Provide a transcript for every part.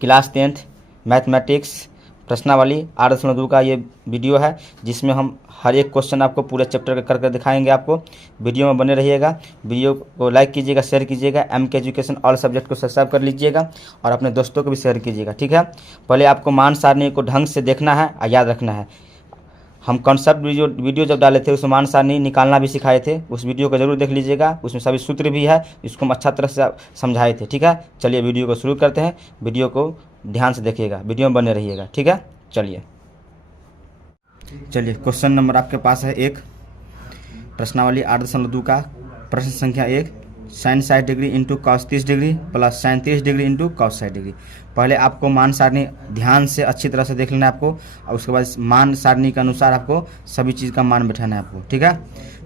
Class 10th mathematics प्रश्नावली 8.2 का ये वीडियो है, जिसमें हम हर एक क्वेश्चन आपको पूरे चैप्टर का कर दिखाएंगे। आपको वीडियो में बने रहिएगा। वीडियो को लाइक कीजिएगा, शेयर कीजिएगा। MK एजुकेशन ऑल सब्जेक्ट को सब्सक्राइब कर लीजिएगा और अपने दोस्तों को भी शेयर कीजिएगा, ठीक है। पहले आपको मान सारणी को ढंग से देखना है और याद रखना है। हम कॉन्सेप्ट वीडियो जब डाले थे उसमें मान सारणी निकालना भी सिखाए थे, उस वीडियो को जरूर देख लीजिएगा। उसमें सभी सूत्र भी है, इसको हम अच्छा तरह से समझाए थे, ठीक है। चलिए वीडियो को शुरू करते हैं। वीडियो को ध्यान से देखिएगा, वीडियो में बने रहिएगा, ठीक है। चलिए क्वेश्चन नंबर आपके पास है 1, प्रश्नावली 8.2 का प्रश्न संख्या 1, sin 60 degree into cos 30 degree plus sin 30 degree into cos 60 degree. पहले आपको मान सारणी ध्यान से अच्छी तरह से देख लेना है आपको, और उसके बाद मान सारणी के अनुसार आपको सभी चीज़ का मान बैठाना है आपको, ठीक है।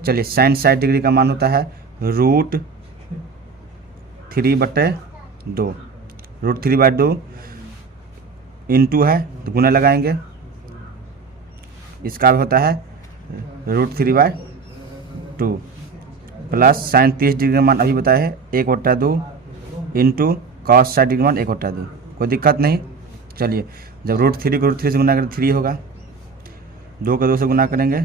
चलिए sin 60 डिग्री का मान होता है √3/2, √3/2 इंटू है तो गुना लगाएंगे, इसका भी होता है √3/2 प्लस sin 30 डिग्री का मान अभी बताया है 1/2 इंटू cos 60 डिग्री का मान 1/2। कोई दिक्कत नहीं। चलिए जब √3 को √3 से गुना करें 3 होगा, 2 को 2 से गुना करेंगे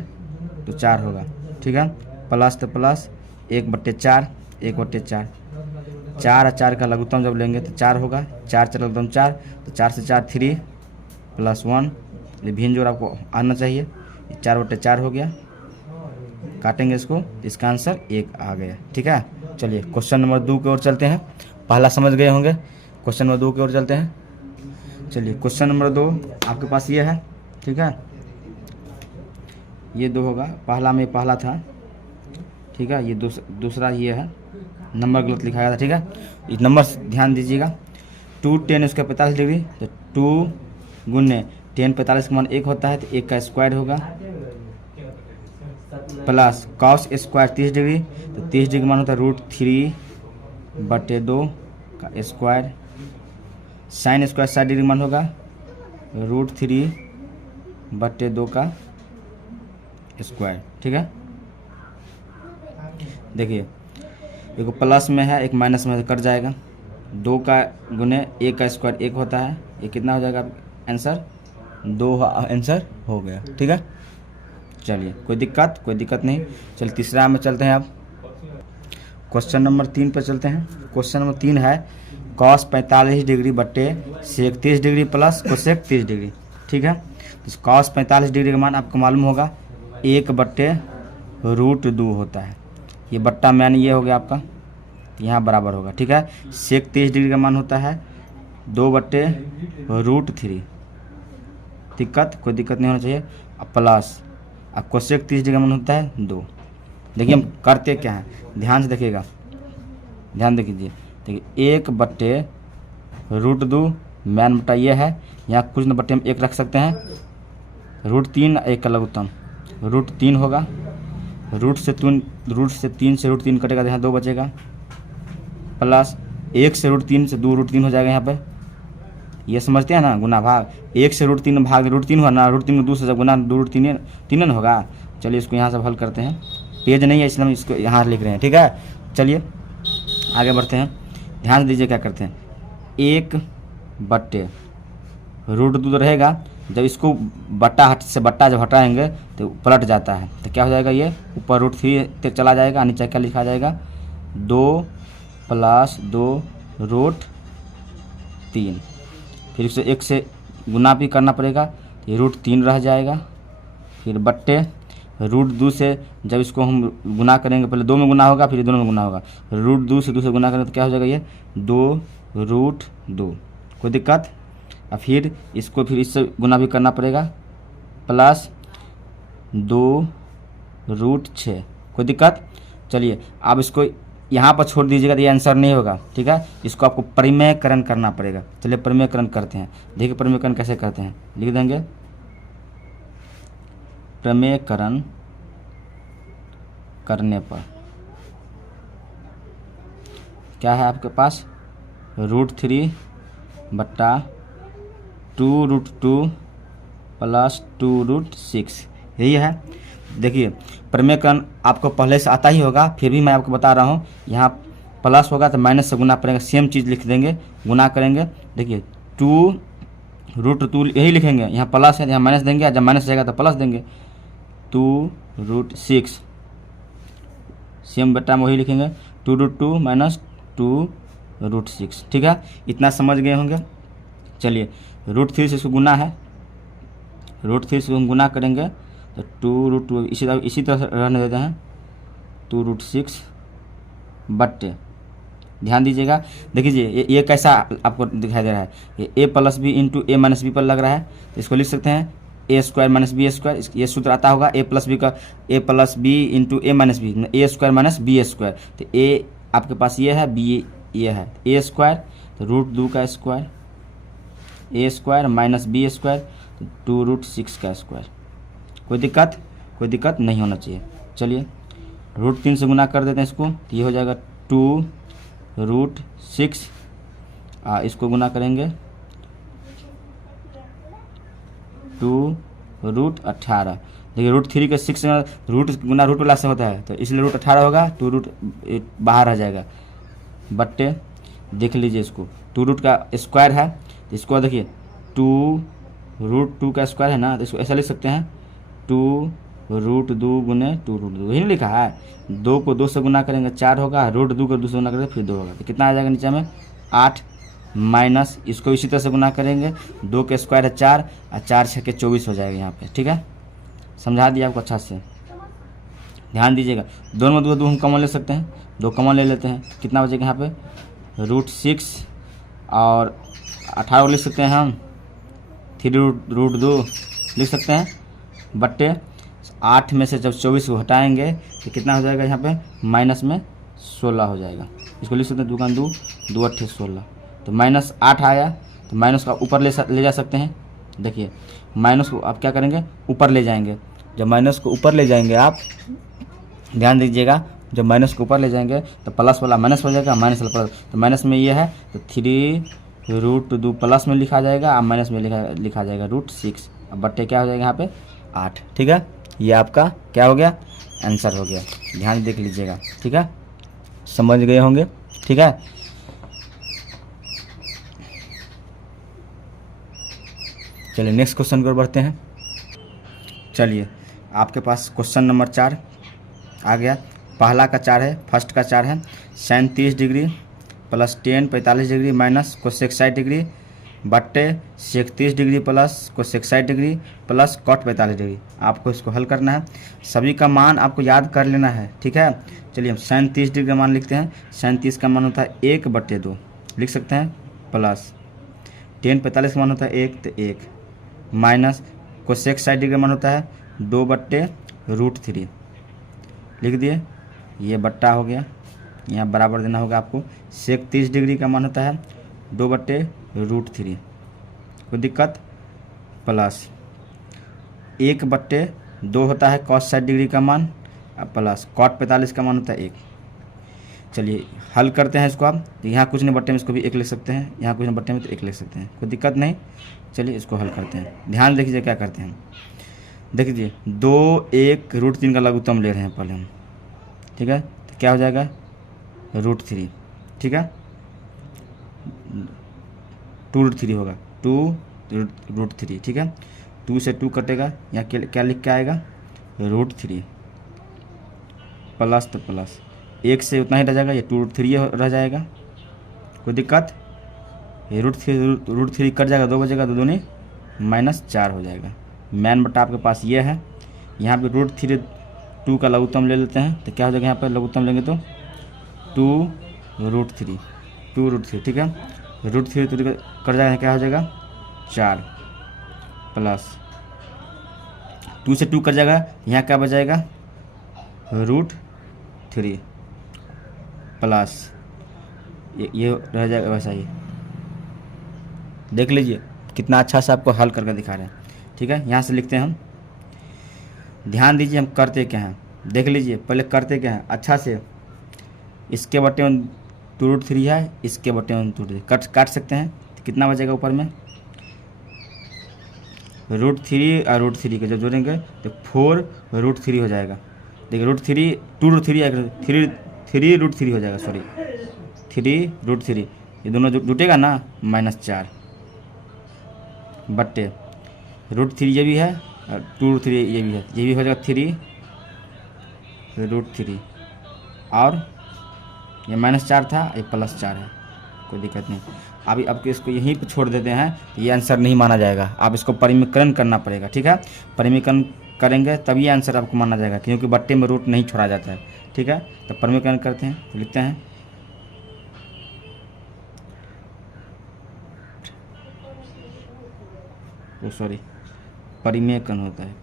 तो 4 होगा, ठीक है। प्लस तो प्लस 1/4, 1/4, 4 और 4 का लघुत्तम जब लेंगे तो 4 होगा, 4 4 लघुत्तम 4, तो 4 से 4 3 प्लस 1, ये भिन्न जोड़ आपको आना चाहिए। 4/4 हो गया, काटेंगे इसको, इसका आंसर 1 आ गया, ठीक है। चलिए क्वेश्चन नंबर 2 की ओर चलते हैं। पहला समझ गए होंगे, क्वेश्चन नंबर 2 की ओर चलते हैं। चलिए क्वेश्चन नंबर 2 आपके पास ये है, ठीक है। ये 2 होगा, पहला में पहला था, ठीक है। ये दूसरा ये है, नंबर गलत लिखा गया था, ठीक है। इस नंबर ध्यान दीजिएगा। 2 10 उसका 45 डिग्री, तो 2 गुने 10 45 का मान 1 होता है, तो 1 का स्क्वायर होगा, प्लस cos स्क्वायर 30 डिग्री, तो 30 डिग्री मान होता है √3/2 का स्क्वायर, sin स्क्वायर 60 डिग्री मान होगा √3/2 का स्क्वायर, ठीक है। देखिए एक प्लस में है एक माइनस में है, तो कट जाएगा। 2 का गुने 1 का स्क्वायर 1 होता है, ये कितना हो जाएगा आंसर 2 आंसर हो गया, ठीक है। चलिए कोई दिक्कत नहीं। चलिए तीसरा में चलते हैं। अब क्वेश्चन नंबर 3 पर चलते हैं। क्वेश्चन नंबर 3 है cos 45 डिग्री बट्टे sec 30 degree plus cosec 30 degree, ठीक है। तो cos 45 डिग्री का मान आपको मालूम होगा 1/√2 होता है, ये बट्टा मान ये हो गया आपका, यहाँ बराबर होगा, ठीक है। sec 30 डिग्री का मान होता है 2/√3, कोई दिक्कत नहीं होना चाहिए। अब प्लस अब cosec 30 डिग्री का मान होता है 2। देखिए हम करते क्या हैं, ध्यान से देखिएगा, ध्यान दे कीजिए। देखिए 1/√2 मैन बटा ये है, यहाँ कुछ न बट्टे हम 1 रख सकते हैं, √3 1 का लघुत्तम √3 होगा, √3 से 3 कटेगा तो यहाँ 2 बचेगा, प्लस 1 से √3 से 2 √3 हो जाएगा यहाँ पे, ये समझते हैं ना, गुना भाग 1 से √3 भाग √3 हुआ ना, √3 को 2 से जब गुना 2 √3 3 होगा। चलिए इसको यहाँ से हल करते हैं, पेज नहीं है इसलिए हम इसको यहाँ लिख रहे हैं, ठीक है। चलिए आगे बढ़ते हैं, ध्यान दीजिए क्या करते हैं। 1/√2 रहेगा, जब इसको बट्टा जब हटाएंगे तो पलट जाता है, तो क्या हो जाएगा, ये ऊपर √3 तक चला जाएगा, नीचे क्या लिखा जाएगा 2 + 2√3, फिर इसे 1 से गुना भी करना पड़ेगा, तो ये √3 रह जाएगा, फिर बट्टे √2 से जब इसको हम गुना करेंगे, पहले 2 में गुना होगा फिर दोनों में गुना होगा, √2 से 2 से गुना करेंगे तो क्या हो जाएगा, ये 2√2। कोई दिक्कत। और फिर इसको फिर इससे गुना भी करना पड़ेगा, प्लस 2√6। कोई दिक्कत। चलिए अब इसको यहाँ पर छोड़ दीजिएगा तो ये आंसर नहीं होगा, ठीक है। इसको आपको परिमेयकरण करना पड़ेगा। चलिए परिमेयकरण करते हैं, देखिए परिमेयकरण कैसे करते हैं, लिख देंगे परिमेयकरण करने पर क्या है आपके पास √3/2√2 प्लस 2√6, यही है। देखिए परिमेयकरण आपको पहले से आता ही होगा, फिर भी मैं आपको बता रहा हूँ, यहाँ प्लस होगा तो माइनस से गुना पड़ेगा, सेम चीज़ लिख देंगे, गुना करेंगे। देखिए 2√2 यही लिखेंगे, यहाँ प्लस है यहाँ माइनस देंगे, जब माइनस जाएगा तो प्लस देंगे। 2√6 सेम बेटा में वही लिखेंगे 2√2 माइनस 2√6। ठीक है, इतना समझ गए होंगे। चलिए √3 से इसको गुना है, √3 से हम गुना करेंगे तो 2√2 इसी तरह से रहने देते हैं 2√6 बट्टे, ध्यान दीजिएगा। देखिए ये कैसा आपको दिखाई दे रहा है, ये a plus b into a minus b पर लग रहा है, तो इसको लिख सकते हैं a square minus b square. ये सूत्र आता होगा a प्लस बी का, a plus b into a minus b, a square minus b square. तो a आपके पास ये है, b ये है, a स्क्वायर तो √2 का square, a square minus b square तो 2√6 का स्क्वायर। कोई दिक्कत नहीं होना चाहिए। चलिए √3 से गुना कर देते हैं इसको, तो ये हो जाएगा 2√6, इसको गुना करेंगे 2√18। देखिए √3 के 6 में रूट गुना रूट वाला से होता है, तो इसलिए √18 होगा, 2 बाहर आ जाएगा बट्टे, देख लीजिए इसको 2 का स्क्वायर है, तो इसको देखिए 2√2 का स्क्वायर है ना, तो इसको ऐसा लिख सकते हैं 2√2 गुने 2√2, यही लिखा है। 2 को 2 से गुना करेंगे 4 होगा, √2 को 2 से गुना करेंगे फिर 2 होगा, तो कितना आ जाएगा नीचे में 8 माइनस, इसको इसी तरह से गुना करेंगे 2 के स्क्वायर है 4 और 4 6 के 24 हो जाएगा यहाँ पे। ठीक है, समझा दिया आपको अच्छा से, ध्यान दीजिएगा। दोनों में 2 हम कॉमन ले सकते हैं, 2 कॉमन ले लेते हैं, कितना बचेगा यहाँ पे √6 और 18 को लिख सकते हैं हम 3√2 लिख सकते हैं बट्टे 8 में से जब 24 को हटाएंगे तो कितना हो जाएगा यहाँ पे माइनस में 16 हो जाएगा। इसको लिख सकते हैं 2 2 2 8 16, तो -8 आया, तो माइनस का ऊपर ले जा सकते हैं। देखिए माइनस को आप क्या करेंगे ऊपर ले जाएंगे, जब माइनस को ऊपर ले जाएंगे आप ध्यान दीजिएगा, जब माइनस को ऊपर ले जाएंगे तो प्लस वाला माइनस हो जाएगा, माइनस वाला प्लस, तो माइनस में ये है तो 3√2 प्लस में लिखा जाएगा और माइनस में लिखा जाएगा √6, अब बट्टे क्या हो जाएगा यहाँ पे 8। ठीक है, ये आपका क्या हो गया आंसर हो गया, ध्यान देख लीजिएगा। ठीक है, समझ गए होंगे। ठीक है, चलिए नेक्स्ट क्वेश्चन की ओर बढ़ते हैं। चलिए आपके पास क्वेश्चन नंबर 4 आ गया। पहला का 4 है, फर्स्ट का 4 है, sin 30 degree plus tan 45 degree minus cosec 60 degree बट्टे sec 30 degree plus cosec 60 degree plus cot 45 degree. आपको इसको हल करना है, सभी का मान आपको याद कर लेना है। ठीक है, चलिए हम sin 30 डिग्री का मान लिखते हैं। sin 30 का मान होता है 1/2 लिख सकते हैं, प्लस tan 45 का मान होता है 1 तो 1 माइनस कोसेक 60 डिग्री का मान होता है 2/√3 लिख दिए, ये बट्टा हो गया, यहाँ बराबर देना होगा आपको। sec 30 डिग्री का मान होता है 2/√3, कोई दिक्कत, प्लस 1/2 होता है cos 60 डिग्री का मान, प्लस cot 45 का मान होता है 1। चलिए हल करते हैं इसको आप, यहाँ कुछ नहीं बट्टे में इसको भी 1 लिख सकते हैं, यहाँ कुछ नहीं बट्टे में तो 1 लिख सकते हैं, कोई दिक्कत नहीं। चलिए इसको हल करते हैं, ध्यान देखिए क्या करते हैं। देखिए 2 1 √3 का लघुत्तम ले रहे हैं पहले हम। ठीक है, तो क्या हो जाएगा √3। ठीक है, 2√3 होगा 2√3। ठीक है, 2 से 2 कटेगा, यहाँ क्या लिख के आएगा √3 प्लस, तो प्लस 1 से उतना ही रह जाएगा, ये 2√3 रह जाएगा, कोई दिक्कत। ये √3 कट जाएगा, 2 बचेगा, 2 दूनी -4 हो जाएगा। मैन बटा आपके पास ये है, यहाँ पे √3 का लघुत्तम ले लेते हैं, तो क्या हो जाएगा यहाँ पर लघुत्तम लेंगे तो 2√3। ठीक है, √3 कट जाएगा, क्या हो जाएगा 4 प्लस 2 से 2 कट जाएगा, यहाँ क्या बच जाएगा √3 प्लस ये रह जाएगा वैसा ही। देख लीजिए कितना अच्छा से आपको हल करके दिखा रहे हैं। ठीक है, यहाँ से लिखते हैं हम, ध्यान दीजिए हम करते क्या हैं, देख लीजिए पहले करते क्या हैं अच्छा से। इसके बटे में 2√3 है, इसके बटे में 2√3 काट सकते हैं, तो कितना बचेगा ऊपर में √3 और √3 के जब जोड़ेंगे तो 4√3 हो जाएगा। देखिए √3 2√3 3√3 हो जाएगा, सॉरी 3√3, ये दोनों जुटेगा ना -4, बट्टे √3 ये भी है, 2√3 ये भी हो जाएगा 3 √3, और ये -4 था, ये +4 है, कोई दिक्कत नहीं। अभी अब इसको यहीं पे छोड़ देते हैं, ये आंसर नहीं माना जाएगा। आप इसको परिमीकरण करना पड़ेगा, ठीक है। परिमीकरण करेंगे तभी ये आंसर आपको माना जाएगा, क्योंकि बट्टे में रूट नहीं छोड़ा जाता है, ठीक है। तो परिमीकरण करते हैं, तो लिखते हैं सॉरी परिमेयकरण होता है,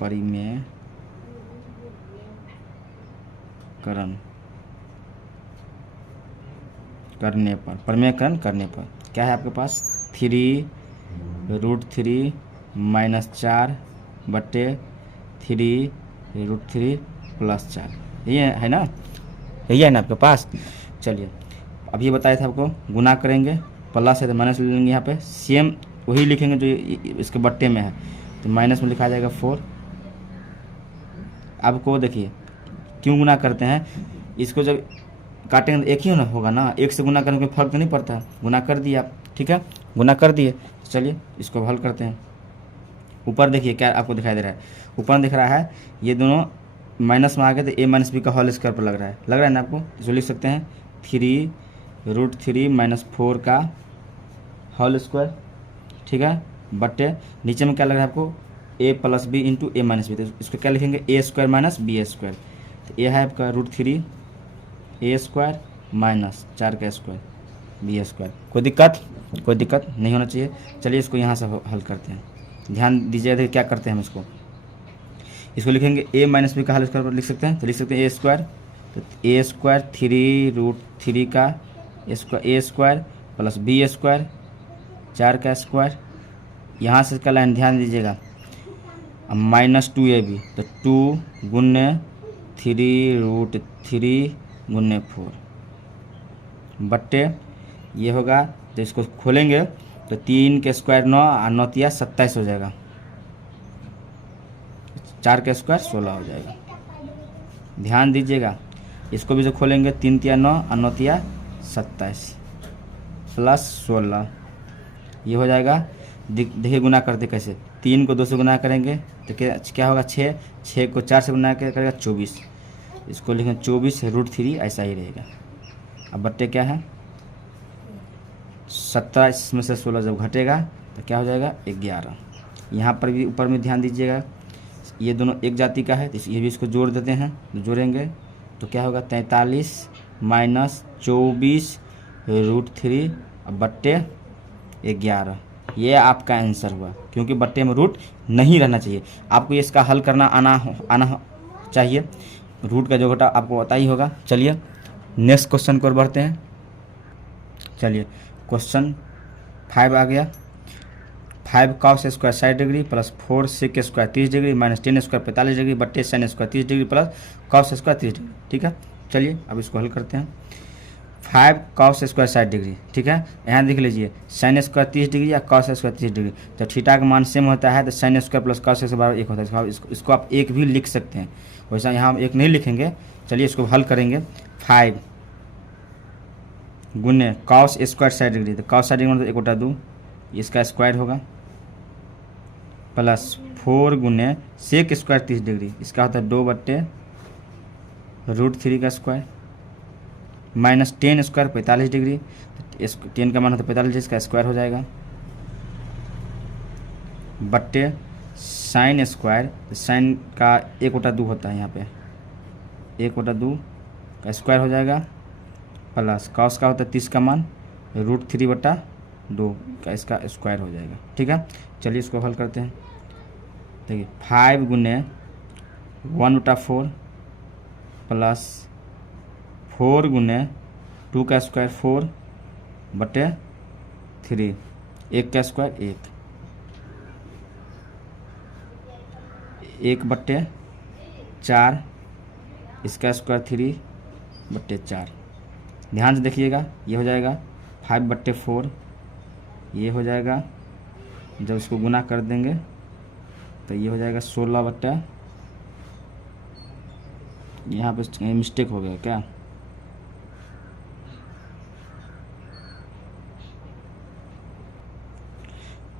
परिमेयकरण करने पर, परिमेयकरण करने पर क्या है आपके पास 3 √3 -4 बट्टे 3 √3 +4, यही है ना, यही है ना आपके पास। चलिए अब ये बताया था आपको, गुना करेंगे, प्लस है तो माइनस ले लेंगे, यहाँ पे सेम वही लिखेंगे जो इसके बट्टे में है, तो माइनस में लिखा जाएगा 4। आपको देखिए क्यों गुना करते हैं, इसको जब काटेंगे तो एक ही होना होगा ना, एक से गुना करने में फर्क तो नहीं पड़ता, गुना कर दिए आप, ठीक है, गुना कर दिए। चलिए इसको हल करते हैं। ऊपर देखिए क्या आपको दिखाई दे रहा है, ऊपर दिख रहा है ये दोनों माइनस में आ गए, तो a - b का होल स्क्वायर पर लग रहा है ना आपको, इसको लिख सकते हैं 3 √3 -4 का होल स्क्वायर, ठीक है, बट्टे नीचे में क्या लग रहा है आपको a + b × a - b, तो इसको क्या लिखेंगे a² - b²। तो ये है आपका √3 a² - 4 का स्क्वायर b²। कोई दिक्कत नहीं होना चाहिए। चलिए इसको यहाँ से हल करते हैं, ध्यान दीजिए, देखिए क्या करते हैं हम इसको लिखेंगे a - b का होल स्क्वायर पर लिख सकते हैं, तो लिख सकते हैं a², तो a² 3 √3 का a² + b², 4 का स्क्वायर, यहाँ से इसका लाइन ध्यान दीजिएगा, -2ab, तो 2 × 3 √3 × 4 बट्टे ये होगा, तो इसको खोलेंगे तो 3 के स्क्वायर 9 और 9 × 27 हो जाएगा, 4 का स्क्वायर 16 हो जाएगा। ध्यान दीजिएगा, इसको भी जो खोलेंगे 3 × 9 और 9 × 27 +16 ये हो जाएगा। देखिए गुना करते कैसे, 3 को 2 से गुना करेंगे तो क्या होगा 6 को 4 से गुना करेगा 24, इसको लिखेंगे 24 √3, ऐसा ही रहेगा। अब बट्टे क्या है 17, इसमें से 16 जब घटेगा तो क्या हो जाएगा 11। यहाँ पर भी ऊपर में ध्यान दीजिएगा, ये दोनों एक जाति का है, तो ये भी इसको जोड़ देते हैं, जोड़ेंगे तो क्या होगा 43 - 24 √3 बट्टे 11। ये आपका आंसर हुआ, क्योंकि बट्टे में रूट नहीं रहना चाहिए। आपको इसका हल करना आना चाहिए, रूट का जो घटा आपको पता ही होगा। चलिए नेक्स्ट क्वेश्चन की ओर बढ़ते हैं। चलिए क्वेश्चन 5 आ गया, 5 cos² 60 degree + 4 sec² 30 degree - 10 square 45 degree बट्टे sin² 30 डिग्री + cos² 30 डिग्री, ठीक है। चलिए अब इसको हल करते हैं। 5 cos² 60 डिग्री, ठीक है, यहाँ देख लीजिए sin² 30 डिग्री या cos² 30 डिग्री, जब थीटा का मान सेम होता है तो sin² + cos² = 1 होता है। इसको आप एक भी लिख सकते हैं, वैसा यहाँ हम एक नहीं लिखेंगे। चलिए इसको हल करेंगे। 5 × cos² 60 डिग्री, तो cos 60 डिग्री मतलब 1/2, इसका स्क्वायर होगा, + 4 × sec² 30 डिग्री, इसका होता है 2/√3 का स्क्वायर, -10 स्क्वायर 45 डिग्री, तो 10 का मान होता है 45, इसका स्क्वायर हो जाएगा, बट्टे sin², तो sin का 1/2 होता है, यहाँ पे 1/2 का स्क्वायर हो जाएगा, प्लस cos का होता है 30 का मान, √3/2 का इसका स्क्वायर हो जाएगा, ठीक है। चलिए इसको हल करते हैं। देखिए 5 × 1/4 + 4 × 2 का स्क्वायर 4 बटे 3, 1 का स्क्वायर 1/4, इसका स्क्वायर 3/4। ध्यान से देखिएगा, ये हो जाएगा 5/4, ये हो जाएगा, जब इसको गुना कर देंगे तो ये हो जाएगा 16 यहाँ पे कहीं मिस्टेक हो गया क्या,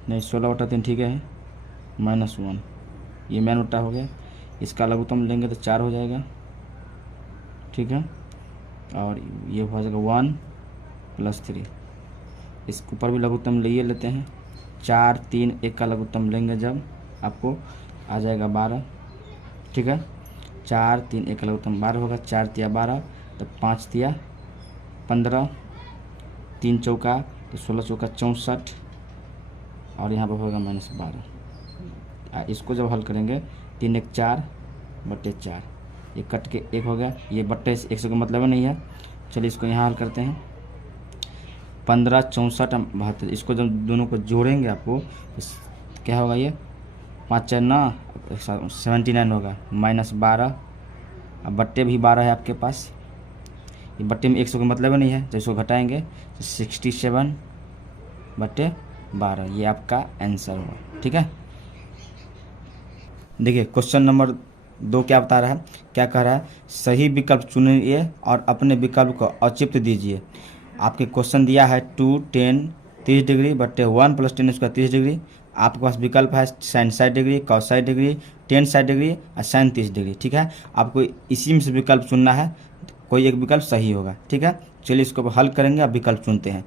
नहीं 16/3 ठीक है, -1 ये मैन बट्टा हो गया। इसका लघुत्तम लेंगे तो 4 हो जाएगा, ठीक है। और ये हो जाएगा 1 + 3। इसके ऊपर भी लघुत्तम ले लेते हैं। 4 3 1 का लघुत्तम लेंगे जब आपको आ जाएगा 12, ठीक है। 4 3 1 का लघुत्तम 12 होगा। 4 तिया 12 तो 5 तिया 15, 3 चौका तो 16 चौका 64 और यहाँ पर होगा -12। इसको जब हल करेंगे 3 1 4/4, ये कट के 1 हो गया। ये बट्टे 100 का मतलब नहीं है। चलिए इसको यहाँ हल करते हैं। 15 64 72, इसको जब दोनों को जोड़ेंगे आपको क्या होगा, ये 5 4 9 79 होगा, -12। अब बट्टे भी 12 है आपके पास। ये बट्टे में 100 का मतलब नहीं है, तो इसको घटाएंगे तो 67/12 ये आपका आंसर होगा, ठीक है। देखिए क्वेश्चन नंबर 2 क्या बता रहा है, क्या कह रहा है, सही विकल्प चुनिए और अपने विकल्प को औचित्य दीजिए। आपके क्वेश्चन दिया है 2 10 30 डिग्री बट्टे 1 + 10 स्क्वायर 30 डिग्री। आपके पास विकल्प है sin 60 degree, cos 60 degree, tan 60 degree और sin 30 डिग्री, ठीक है। आपको इसी में से विकल्प चुनना है, कोई एक विकल्प सही होगा, ठीक है। चलिए इसको हल करेंगे, अब विकल्प चुनते हैं।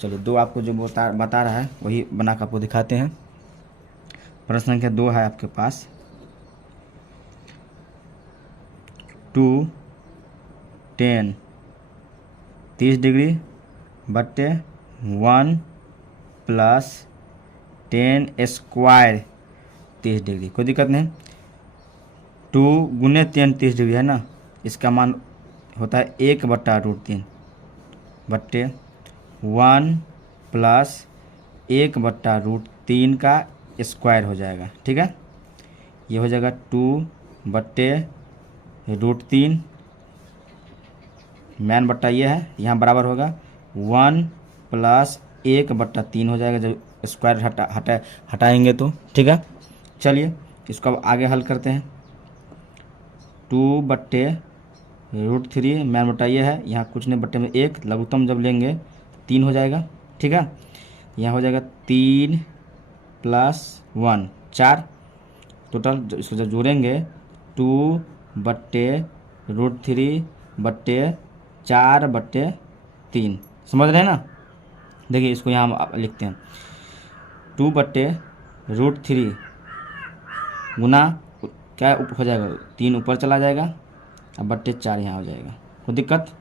चलिए 2 आपको जो बता रहा है वही बना कर आपको दिखाते हैं। प्रश्न संख्या 2 है आपके पास, 2 10 30 डिग्री बट्टे 1 + 10 स्क्वायर 30 डिग्री, कोई दिक्कत नहीं। 2 × 10 30 डिग्री है ना, इसका मान होता है 1/√3 बट्टे 1 + 1/√3 का स्क्वायर हो जाएगा, ठीक है। ये हो जाएगा 2/√3 मैन बट्टा ये है, यहाँ बराबर होगा 1 + 1/3 हो जाएगा जब स्क्वायर हटाएंगे तो, ठीक है। चलिए इसको अब आगे हल करते हैं। 2/√3 मैन बट्टा ये है, यहाँ कुछ नहीं, बट्टे में 1 लघुत्तम जब लेंगे 3 हो जाएगा, ठीक है। यहाँ हो जाएगा 3 + 1 4 टोटल, इसको जब जोड़ेंगे 2/√3 बट्टे 4/3, समझ रहे हैं ना। देखिए इसको यहाँ हम लिखते हैं 2/√3 गुना क्या हो जाएगा, 3 ऊपर चला जाएगा, अब बट्टे 4 यहाँ हो जाएगा, कोई दिक्कत।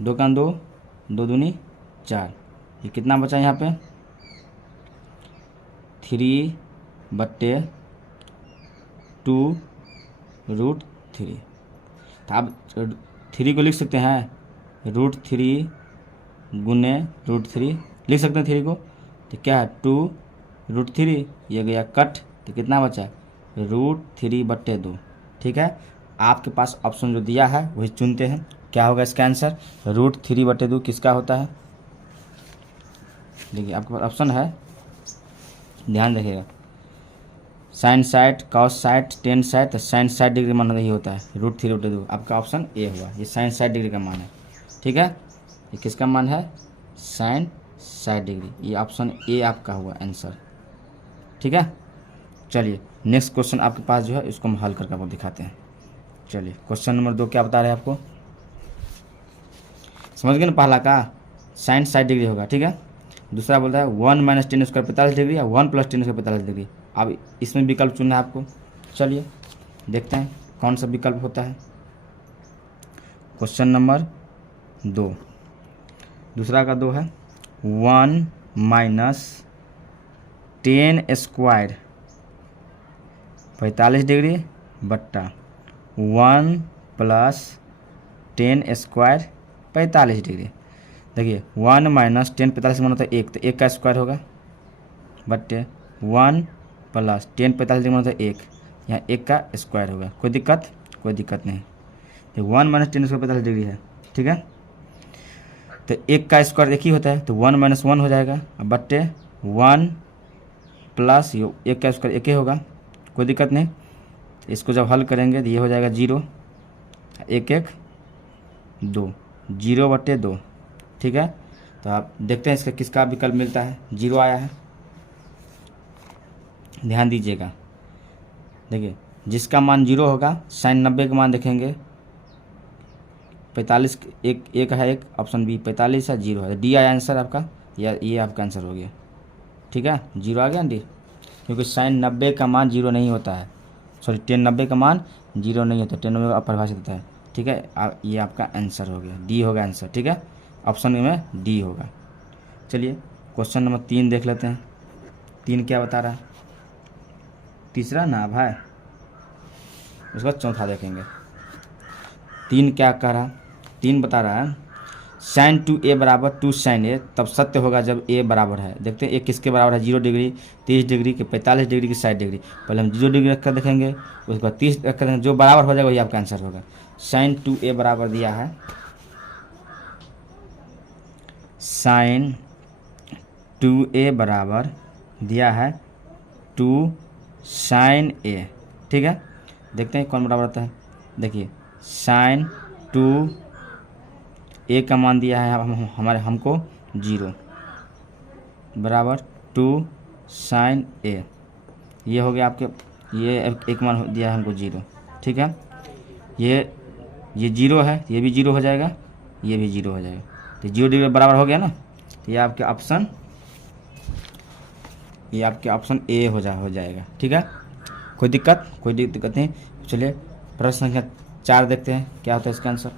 2 का 2 2 दूनी 4, ये कितना बचा यहाँ पे 3/2√3। तो आप 3 को लिख सकते हैं √3 गुने √3 लिख सकते हैं 3 को, तो क्या है 2√3, ये गया कट, तो कितना बचा √3/2, ठीक है। आपके पास ऑप्शन जो दिया है वही चुनते हैं, क्या होगा इसका आंसर, √3/2 किसका होता है। देखिए आपके पास ऑप्शन है, ध्यान रखिएगा, sin 60 cos 60 tan 60, तो sin 60 डिग्री मान नहीं होता है √3/2, आपका ऑप्शन ए हुआ, ये sin 60 डिग्री का मान है, ठीक है। ये किसका मान है sin 60 डिग्री, ये ऑप्शन ए आपका हुआ आंसर, ठीक है। चलिए नेक्स्ट क्वेश्चन आपके पास जो है इसको हम हल करके आपको दिखाते हैं। चलिए क्वेश्चन नंबर 2 क्या बता रहे हैं आपको, समझ गए ना, पहला का sin 60 डिग्री होगा, ठीक है। दूसरा बोलता है 1 - 10 स्क्वायर 45 डिग्री या 1 + 10 स्क्वायर 45 डिग्री। अब इसमें विकल्प चुनना है आपको। चलिए देखते हैं कौन सा विकल्प होता है। क्वेश्चन नंबर 2 दूसरा का 2 है 1 - 10 स्क्वायर 45 डिग्री बट्टा 1 + 10 स्क्वायर 45 डिग्री। देखिए 1 - 10 45 में होता है 1, तो 1 का स्क्वायर होगा बट्टे 1 + 10 45 डिग्री में होता है 1, यहाँ 1 का स्क्वायर होगा, कोई दिक्कत नहीं। ये 1 - 10 स्क्वायर 45 डिग्री है, ठीक है। तो 1 का स्क्वायर 1 ही होता है, तो 1 - 1 हो जाएगा, अब बट्टे 1 + 1 का स्क्वायर 1 ही होगा, कोई दिक्कत नहीं। इसको जब हल करेंगे तो ये हो जाएगा 0 1 1 2 0/2, ठीक है। तो आप देखते हैं इसका किसका विकल्प मिलता है, 0 आया है, ध्यान दीजिएगा, देखिए जिसका मान 0 होगा साइन 90 का मान देखेंगे 45, एक है, एक ऑप्शन बी 45 है, 0 है, डी आया आंसर आपका, या ये आपका आंसर हो गया। ठीक है, 0 आ गया डी, क्योंकि साइन 90 का मान 0 नहीं होता है, सॉरी टेन 90 का मान 0 नहीं होता, टेन 90 का अपरिभाषित होता है। ठीक है, ये आपका आंसर हो गया, डी होगा आंसर। ठीक है, ऑप्शन में डी होगा। चलिए क्वेश्चन नंबर 3 देख लेते हैं। 3 क्या बता रहा है, तीसरा ना भाई, उसके बाद चौथा देखेंगे। 3 क्या कह रहा है, 3 बता रहा है साइन 2a बराबर 2 साइन a तब सत्य होगा जब a बराबर है। देखते हैं a किसके बराबर है, 0 डिग्री, 30 डिग्री के 45 डिग्री की 60 डिग्री। पहले हम 0 डिग्री रखकर देखेंगे, उसके बाद 30 रखकर देखेंगे, जो बराबर हो जाएगा वही आपका आंसर होगा। साइन 2a बराबर दिया है, साइन 2a बराबर दिया है 2 साइन a। ठीक है, देखते हैं कौन बराबर होता है। देखिए साइन 2a का मान दिया है हमारे हमको 0 बराबर 2 साइन a, ये हो गया आपके, ये एक मान दिया है हमको 0। ठीक है, ये 0 है, ये भी 0 हो जाएगा, ये भी 0 हो जाएगा, तो 0 डिग्री बराबर हो गया ना, तो ये आपके ऑप्शन, ये आपके ऑप्शन ए हो जाएगा। ठीक है, कोई दिक्कत नहीं। चलिए प्रश्न संख्या 4 देखते हैं क्या होता है इसका आंसर।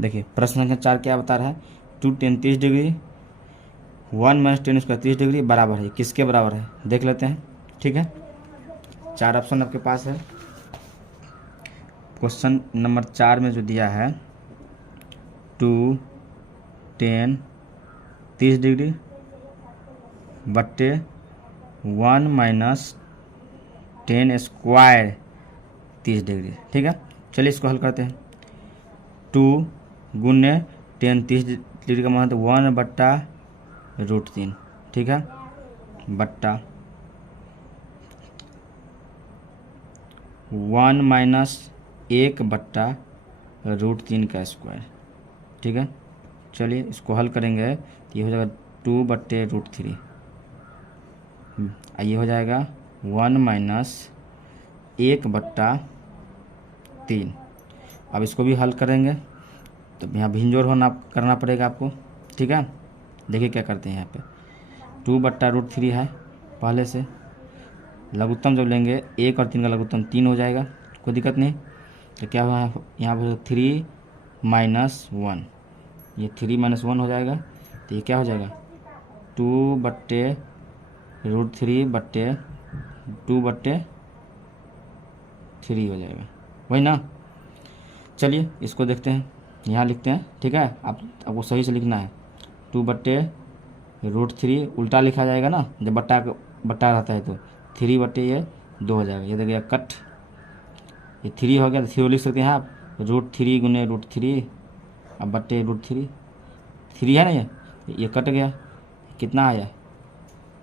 देखिए प्रश्न संख्या 4 क्या बता रहा है, 2 tan 30 degree 1 - tan square 30 degree बराबर है, किसके बराबर है देख लेते हैं। ठीक है, 4 ऑप्शन आपके पास है। क्वेश्चन नंबर 4 में जो दिया है 2 tan 30 डिग्री बट्टे 1 - tan स्क्वायर 30 डिग्री। ठीक है, चलिए इसको हल करते हैं। 2 गुने tan 30 डिग्री का मान तो 1/√3। ठीक है, बट्टा 1 - 1/√3 का स्क्वायर। ठीक है, चलिए इसको हल करेंगे तो ये हो जाएगा 2/√3, ये हो जाएगा 1 - 1/3। अब इसको भी हल करेंगे तो यहाँ भिंजोर करना पड़ेगा आपको। ठीक है, देखिए क्या करते हैं, यहाँ पे 2/√3 है, पहले से लघुत्तम जब लेंगे 1 और 3 का लघुत्तम 3 हो जाएगा, कोई दिक्कत नहीं। तो क्या हुआ यहाँ पर 3 - 1, ये 3 - 1 हो जाएगा, तो ये क्या हो जाएगा 2/√3 बट्टे 2/3 हो जाएगा, वही ना। चलिए इसको देखते हैं, यहाँ लिखते हैं। ठीक है, आपको सही से लिखना है, 2/√3 उल्टा लिखा जाएगा ना, जब बट्टा रहता है तो 3/2 हो जाएगा। ये देखिए कट, ये 3 हो गया तो 3 लिख सकते हैं आप, √3 गुने √3 अब बट्टे √3, 3 है ना, ये कट गया, कितना आया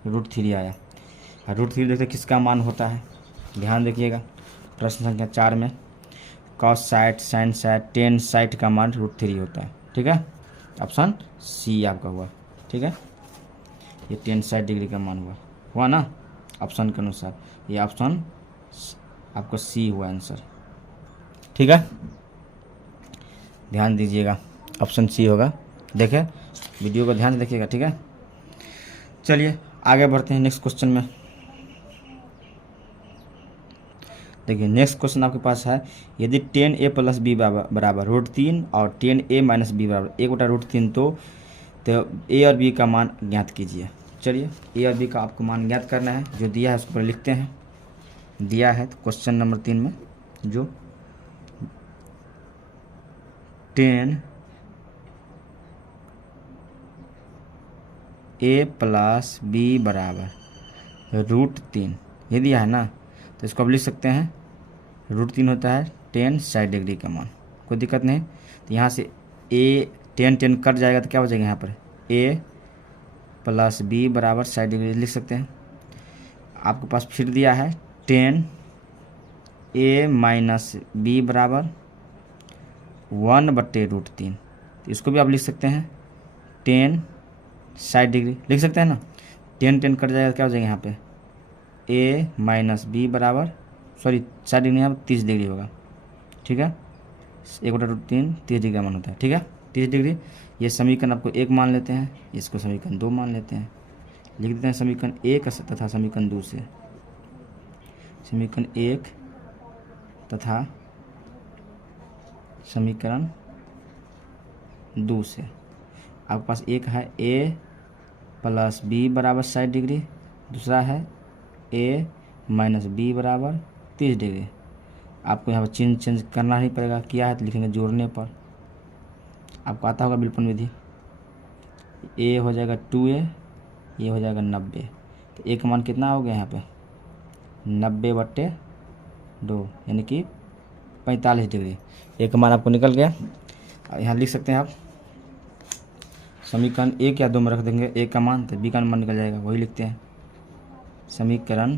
√3 आया। और √3 देखते किसका मान होता है, ध्यान देखिएगा। प्रश्न संख्या 4 में cos 60 sin 60 tan 60 का मान √3 होता है। ठीक है, ऑप्शन सी आपका हुआ। ठीक है, ये tan 60 डिग्री का मान हुआ ना ऑप्शन के अनुसार, ये ऑप्शन आपको सी हुआ आंसर। ठीक है, ध्यान दीजिएगा, ऑप्शन सी होगा। देखें वीडियो को ध्यान से देखिएगा। ठीक है, चलिए आगे बढ़ते हैं नेक्स्ट क्वेश्चन में। देखिए नेक्स्ट क्वेश्चन आपके पास है, यदि tan a + b बराबर √3 और tan a - b बराबर 1/√3 तो a और b का मान ज्ञात कीजिए। चलिए a और b का आपको मान ज्ञात करना है, जो दिया है उसको पर लिखते हैं। दिया है तो क्वेश्चन नंबर 3 में जो tan a + b बराबर √3 ये दिया है ना, तो इसको आप लिख सकते हैं, √3 होता है tan 60 डिग्री का मान, कोई दिक्कत नहीं। तो यहाँ से a tan कट जाएगा तो क्या हो जाएगा, यहाँ पर a + b बराबर 60 डिग्री लिख सकते हैं। आपके पास फिर दिया है tan a - b बराबर 1/√3, तो इसको भी आप लिख सकते हैं tan 60 डिग्री लिख सकते हैं ना। 10 10 कट जाएगा, क्या हो जाएगा यहाँ पे ए माइनस बी बराबर, सॉरी 60 डिग्री यहाँ पर 30 डिग्री होगा, ठीक है। 1/3 30 डिग्री का मान होता है, ठीक है 30 डिग्री। ये समीकरण आपको 1 मान लेते हैं, इसको समीकरण 2 मान लेते हैं, लिख देते हैं समीकरण 1 तथा समीकरण 2 से। समीकरण 1 तथा समीकरण 2 से आपके पास एक है ए प्लस बी बराबर 60 डिग्री, दूसरा है ए माइनस बी बराबर 30 डिग्री। आपको यहाँ पर चिन्ह चेंज करना नहीं पड़ेगा, किया है तो लिखेंगे जोड़ने पर। आपको आता होगा विलोपन विधि, ए हो जाएगा 2a, ये हो जाएगा 90। तो ए का मान कितना हो गया यहाँ पे 90/2 यानी कि 45 डिग्री। ए का मान आपको निकल गया। यहाँ लिख सकते हैं आप समीकरण 1 या 2 में रख देंगे ए का मान, तो बी का मान निकल जाएगा, वही लिखते हैं। समीकरण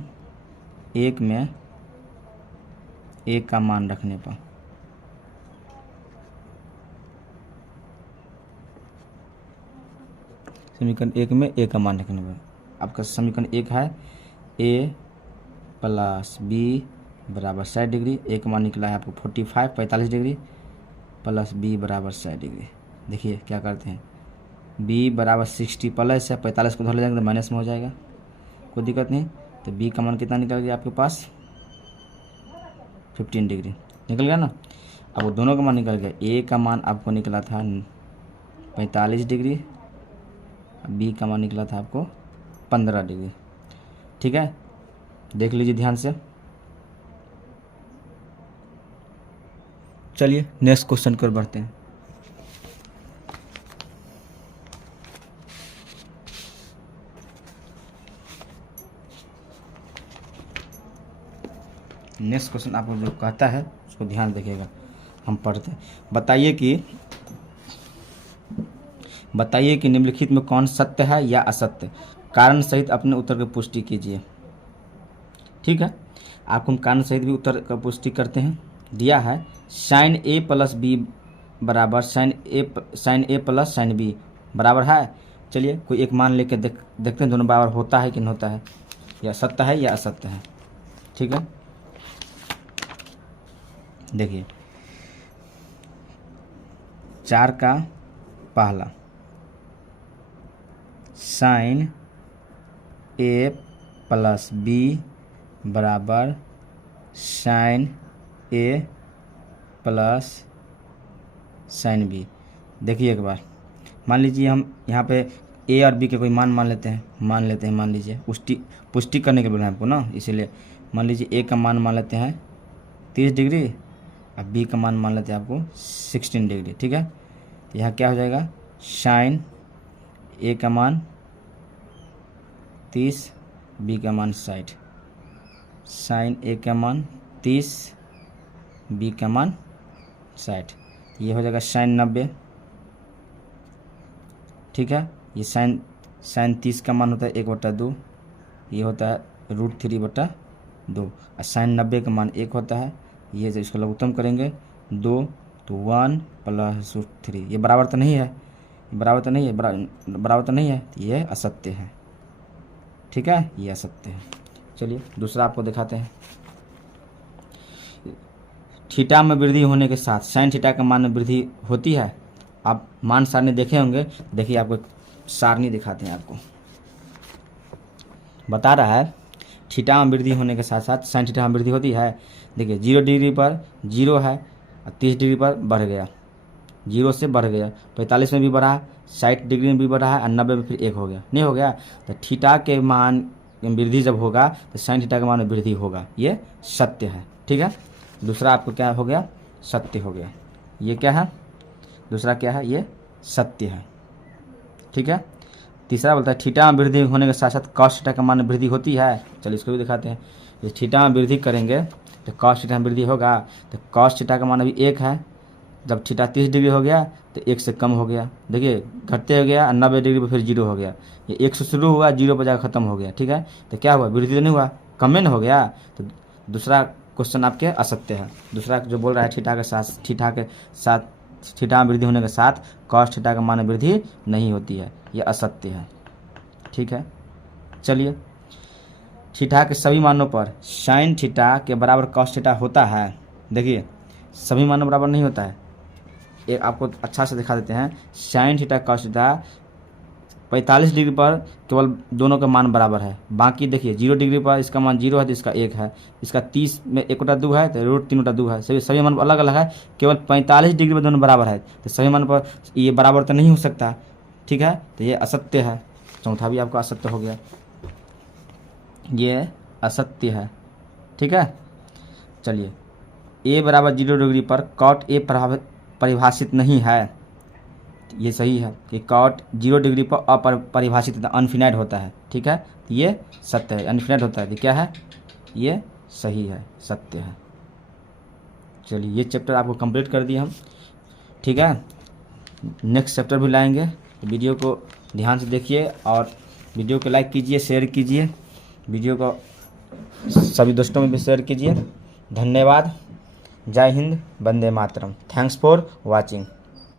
1 में ए का मान रखने पर समीकरण 1 में ए का मान रखने पर आपका समीकरण 1 है ए प्लस बी बराबर 60 डिग्री। ए का मान निकला है आपको 45 डिग्री प्लस बी बराबर 60 डिग्री। देखिए क्या करते हैं, बी बराबर 60 प्लस है 45 को धर ले जाएंगे तो माइनस में हो जाएगा, कोई दिक्कत नहीं। तो बी का मान कितना निकल गया आपके पास 15 डिग्री निकल गया ना। अब वो दोनों का मान निकल गया, ए का मान आपको निकला था 45 डिग्री, बी का मान निकला था आपको 15 डिग्री, ठीक है। देख लीजिए ध्यान से। चलिए नेक्स्ट क्वेश्चन की ओर बढ़ते हैं। नेक्स्ट क्वेश्चन आपको जो कहता है उसको ध्यान देखिएगा, हम पढ़ते हैं। बताइए कि निम्नलिखित में कौन सत्य है या असत्य, कारण सहित अपने उत्तर की पुष्टि कीजिए। ठीक है, आपको हम कारण सहित भी उत्तर का पुष्टि करते हैं। दिया है साइन ए प्लस बी बराबर साइन ए प्लस साइन बी बराबर है। चलिए कोई एक मान लेके देखते हैं दोनों बराबर होता है कि नहीं होता है, या सत्य है या असत्य है। ठीक है, देखिए 4 का पहला साइन ए प्लस बी बराबर साइन ए प्लस साइन बी। देखिए एक बार मान लीजिए हम यहाँ पे ए और बी के कोई मान लेते हैं, मान लीजिए पुष्टि करने के लिए आपको ना, इसीलिए मान लीजिए ए का मान लेते हैं 30 डिग्री और बी का मान लेते हैं आपको 16 डिग्री। ठीक है, तो यहाँ क्या हो जाएगा, साइन ए का मान 30 बी का मान 60, साइन ए का मान 30 बी का मान 60, ये हो जाएगा साइन 90। ठीक है, ये साइन 30 का मान होता है 1/2, ये होता है √3/2 और साइन 90 का मान 1 होता है। ये जब इसको लघुत्तम करेंगे 2 तो 1 प्लस √3, ये बराबर तो नहीं है, बराबर तो नहीं है, तो ये असत्य है। ठीक है, ये असत्य है। चलिए दूसरा आपको दिखाते हैं। थीटा में वृद्धि होने के साथ साइन थीटा का मान में वृद्धि होती है। आप मान सारणी देखे होंगे, देखिए आपको सारणी दिखाते हैं। आपको बता रहा है थीटा में वृद्धि होने के साथ साथ साइन थीटा में वृद्धि होती है। देखिए 0 डिग्री पर 0 है और 30 डिग्री पर बढ़ गया, 0 से बढ़ गया, 45 में भी बढ़ा, 60 डिग्री में भी बढ़ा है और 90 में फिर 1 हो गया, नहीं हो गया। तो थीटा के मान में वृद्धि जब होगा तो साइन थीटा के मान में वृद्धि होगा, ये सत्य है। ठीक है, दूसरा आपको क्या हो गया, सत्य हो गया। ये क्या है, दूसरा क्या है, ये सत्य है। ठीक है, तीसरा बोलता है थीटा में वृद्धि होने के साथ साथ कॉस थीटा का मान में वृद्धि होती है। चलिए इसको भी दिखाते हैं। ये थीटा में वृद्धि करेंगे तो कॉस थीटा में वृद्धि होगा, तो कॉस थीटा का मान अभी 1 है, जब थीटा 30 डिग्री हो गया तो 1 से कम हो गया, देखिए घटते हो गया, 90 डिग्री पर फिर 0 हो गया, ये 1 से शुरू हुआ 0 पर जाकर ख़त्म हो गया। ठीक है, तो क्या हुआ, वृद्धि तो नहीं हुआ, कम हो गया। तो दूसरा क्वेश्चन आपके असत्य है। दूसरा जो बोल रहा है थीटा के साथ थीटा में वृद्धि होने के साथ कॉस थीटा का मान में वृद्धि नहीं होती है, यह असत्य है। ठीक है, चलिए थीटा के सभी मानों पर साइन थीटा के बराबर कॉस थीटा होता है। देखिए सभी मानों बराबर नहीं होता है, एक आपको अच्छा से दिखा देते हैं। Sine theta cos theta 45 degree पर केवल दोनों का मान बराबर है, बाकी देखिए 0 डिग्री पर इसका मान 0 है तो इसका 1 है, इसका 30 में 1/2 है तो रूट 3/2 है। सभी मान अलग अलग है, केवल 45 डिग्री पर दोनों बराबर है तो सभी मान पर ये बराबर तो नहीं हो सकता। ठीक है, तो ये असत्य है। चौथा भी आपका असत्य हो गया, ये असत्य है। ठीक है, चलिए a बराबर 0 डिग्री पर कॉट a परिभाषित नहीं है, ये सही है कि कॉट 0 डिग्री पर अपरिभाषित अनफिनाइट होता है। ठीक है, ये सत्य है, अनफिनाइट होता है, ये क्या है, ये सही है, सत्य है। चलिए ये चैप्टर आपको कंप्लीट कर दिए हम। ठीक है, नेक्स्ट चैप्टर भी लाएंगे, तो वीडियो को ध्यान से देखिए और वीडियो को लाइक कीजिए, शेयर कीजिए, वीडियो को सभी दोस्तों में भी शेयर कीजिए। धन्यवाद, जय हिंद, वंदे मातरम। Thanks for watching.